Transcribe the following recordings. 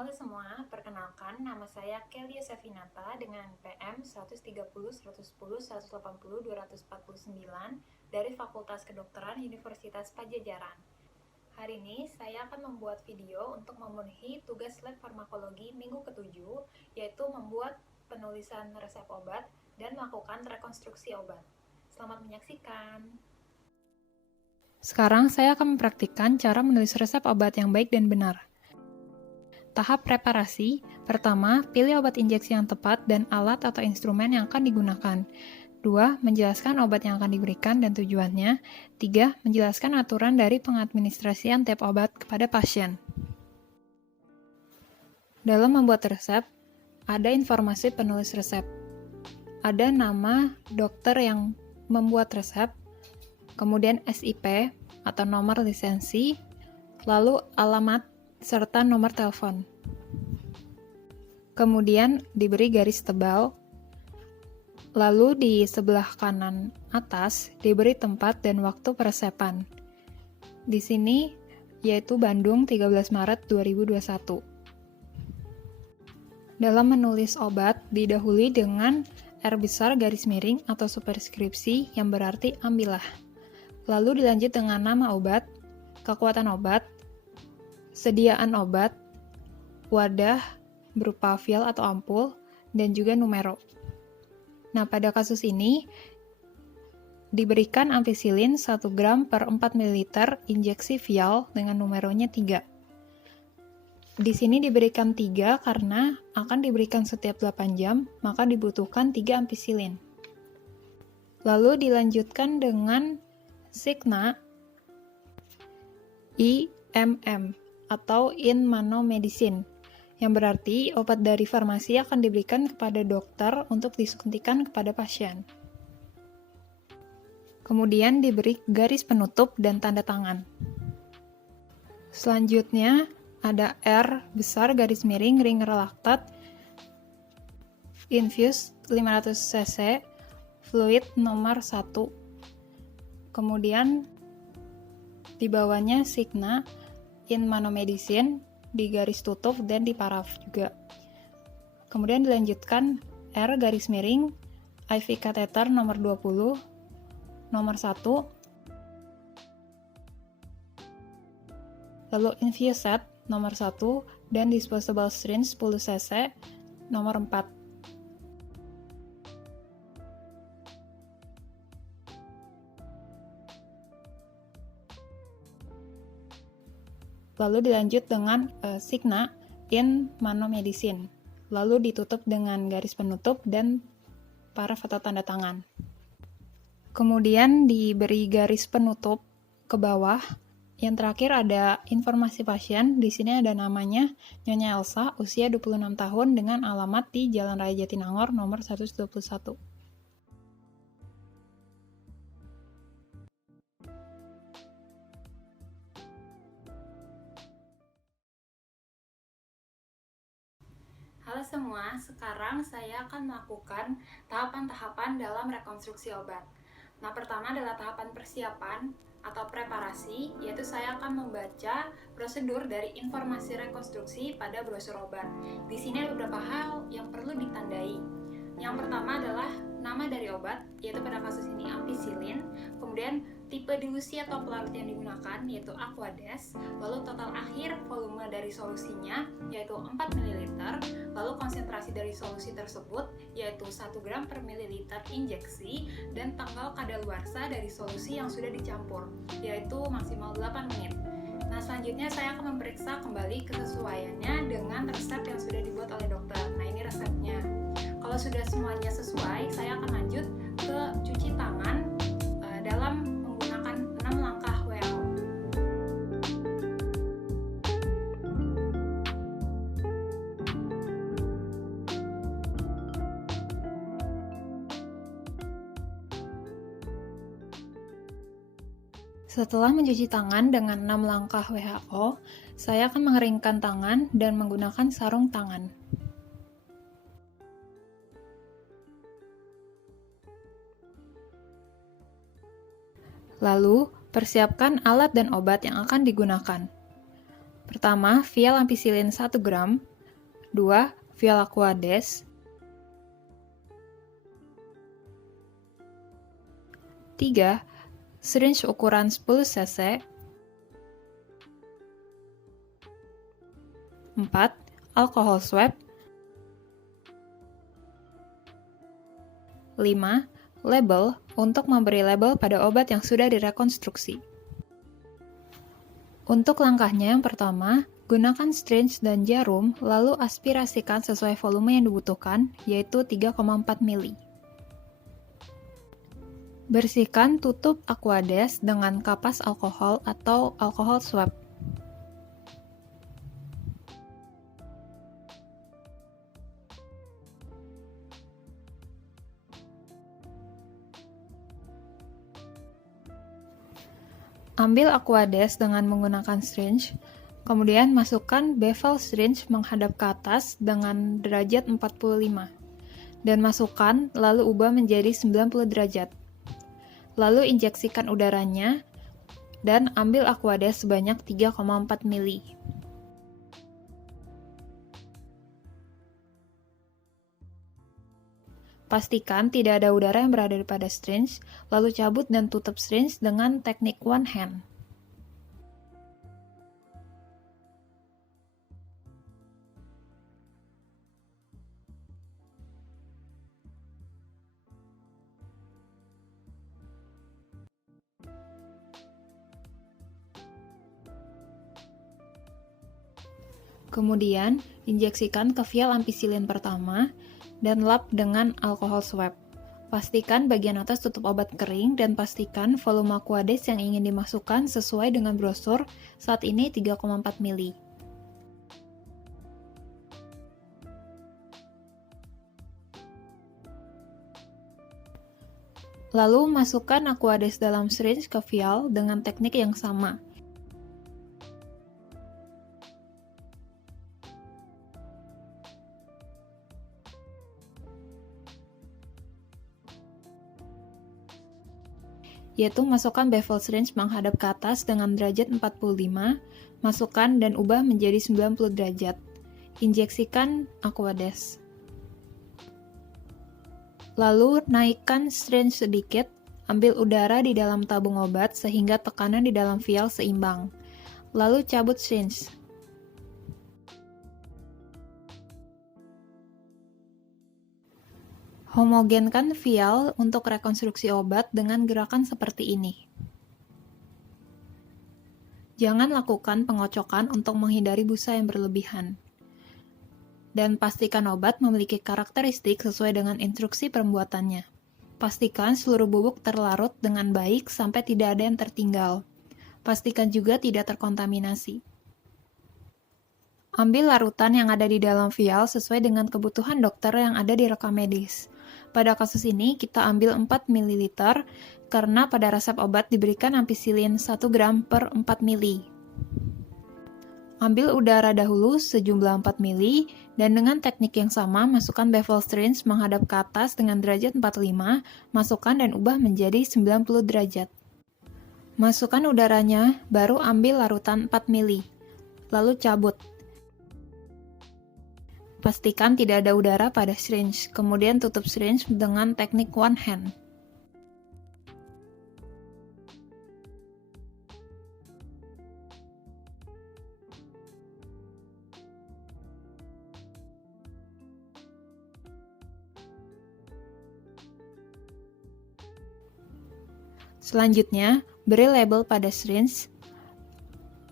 Halo semua, perkenalkan nama saya Kelly Yosefinata dengan PM 130 110 180 249 dari Fakultas Kedokteran Universitas Padjadjaran. Hari ini saya akan membuat video untuk memenuhi tugas lab farmakologi minggu ke-7, yaitu membuat penulisan resep obat dan melakukan rekonstruksi obat. Selamat menyaksikan. Sekarang saya akan mempraktikkan cara menulis resep obat yang baik dan benar. Tahap preparasi, pertama, pilih obat injeksi yang tepat dan alat atau instrumen yang akan digunakan. 2. Menjelaskan obat yang akan diberikan dan tujuannya. 3. Menjelaskan aturan dari pengadministrasian tiap obat kepada pasien. Dalam membuat resep, ada informasi penulis resep. Ada nama dokter yang membuat resep, kemudian SIP atau nomor lisensi, lalu alamat serta nomor telepon. Kemudian diberi garis tebal, lalu di sebelah kanan atas diberi tempat dan waktu peresepan. Di sini yaitu Bandung 13 Maret 2021. Dalam menulis obat didahului dengan R besar garis miring atau superskripsi yang berarti ambillah. Lalu dilanjut dengan nama obat, kekuatan obat, sediaan obat, wadah berupa vial atau ampul, dan juga numero. Nah, pada kasus ini diberikan ampicillin 1 gram per 4 ml injeksi vial dengan numeronya 3. Di sini diberikan 3 karena akan diberikan setiap 8 jam, maka dibutuhkan 3 ampicillin. Lalu dilanjutkan dengan Cigna IMM atau in mano medicine, yang berarti obat dari farmasi akan diberikan kepada dokter untuk disuntikan kepada pasien. Kemudian diberi garis penutup dan tanda tangan. Selanjutnya ada R besar garis miring ring relaktat infuse 500 cc fluid nomor 1. Kemudian di bawahnya Cigna in mano medicine di garis tutup dan di paraf juga. Kemudian dilanjutkan R garis miring IV catheter nomor 20 nomor 1, lalu infuse set nomor 1 dan disposable syringe 10 cc nomor 4. Lalu dilanjut dengan Cigna in mano medicine, lalu ditutup dengan garis penutup dan paraf atau tanda tangan. Kemudian diberi garis penutup ke bawah. Yang terakhir ada informasi pasien. Di sini ada namanya Nyonya Elsa, usia 26 tahun dengan alamat di Jalan Raya Jatinangor nomor 121. Halo semua, sekarang saya akan melakukan tahapan-tahapan dalam rekonstruksi obat. Nah, pertama adalah tahapan persiapan atau preparasi, yaitu saya akan membaca prosedur dari informasi rekonstruksi pada brosur obat. Di sini ada beberapa hal yang perlu ditandai. Yang pertama adalah nama dari obat, yaitu pada kasus ini ampicillin, kemudian tipe dilusi atau pelarut yang digunakan, yaitu Aquades, lalu total akhir volume dari solusinya, yaitu 4 ml, lalu konsentrasi dari solusi tersebut, yaitu 1 gram per mililiter injeksi, dan tanggal kadaluarsa dari solusi yang sudah dicampur, yaitu maksimal 8 menit. Nah, selanjutnya saya akan memeriksa kembali kesesuaiannya dengan resep yang sudah dibuat oleh dokter. Nah, ini resepnya. Kalau sudah semuanya sesuai, saya akan lanjut ke cuci tangan dalam menggunakan 6 langkah WHO. Setelah mencuci tangan dengan 6 langkah WHO, saya akan mengeringkan tangan dan menggunakan sarung tangan. Lalu, persiapkan alat dan obat yang akan digunakan. Pertama, vial ampicillin 1 gram, 2. Vial Aquades. 3. Syringe ukuran 10 cc. 4. Alkohol swab. 5. Label untuk memberi label pada obat yang sudah direkonstruksi. Untuk langkahnya yang pertama, gunakan syringe dan jarum, lalu aspirasikan sesuai volume yang dibutuhkan, yaitu 3,4 ml. Bersihkan tutup Aquades dengan kapas alkohol atau alkohol swab. Ambil Aquades dengan menggunakan syringe, kemudian masukkan bevel syringe menghadap ke atas dengan derajat 45, dan masukkan lalu ubah menjadi 90 derajat. Lalu injeksikan udaranya, dan ambil Aquades sebanyak 3,4 ml. Pastikan tidak ada udara yang berada pada syringe, lalu cabut dan tutup syringe dengan teknik one hand. Kemudian, injeksikan ke vial ampicillin pertama, dan lap dengan alkohol swab. Pastikan bagian atas tutup obat kering dan pastikan volume Aquades yang ingin dimasukkan sesuai dengan brosur, saat ini 3,4 ml. Lalu masukkan Aquades dalam syringe ke vial dengan teknik yang sama. Yaitu masukkan bevel syringe menghadap ke atas dengan derajat 45, masukkan dan ubah menjadi 90 derajat. Injeksikan Aquades. Lalu naikkan syringe sedikit, ambil udara di dalam tabung obat sehingga tekanan di dalam vial seimbang. Lalu cabut syringe. Homogenkan vial untuk rekonstruksi obat dengan gerakan seperti ini. Jangan lakukan pengocokan untuk menghindari busa yang berlebihan. Dan pastikan obat memiliki karakteristik sesuai dengan instruksi pembuatannya. Pastikan seluruh bubuk terlarut dengan baik sampai tidak ada yang tertinggal. Pastikan juga tidak terkontaminasi. Ambil larutan yang ada di dalam vial sesuai dengan kebutuhan dokter yang ada di rekam medis. Pada kasus ini, kita ambil 4 ml karena pada resep obat diberikan ampicillin 1 gram per 4 ml. Ambil udara dahulu sejumlah 4 ml, dan dengan teknik yang sama, masukkan bevel syringe menghadap ke atas dengan derajat 45, masukkan dan ubah menjadi 90 derajat. Masukkan udaranya, baru ambil larutan 4 ml, lalu cabut. Pastikan tidak ada udara pada syringe, kemudian tutup syringe dengan teknik one hand. Selanjutnya, beri label pada syringe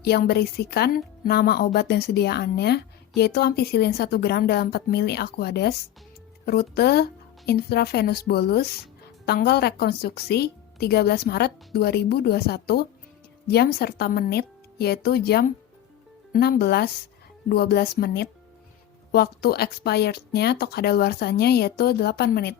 yang berisikan nama obat dan sediaannya, yaitu ampicillin 1 gram dalam 4 ml Aquades, rute intravenous bolus, tanggal rekonstruksi 13 Maret 2021, jam serta menit, yaitu jam 16.12 menit, waktu expirednya atau kadaluarsanya yaitu 8 menit.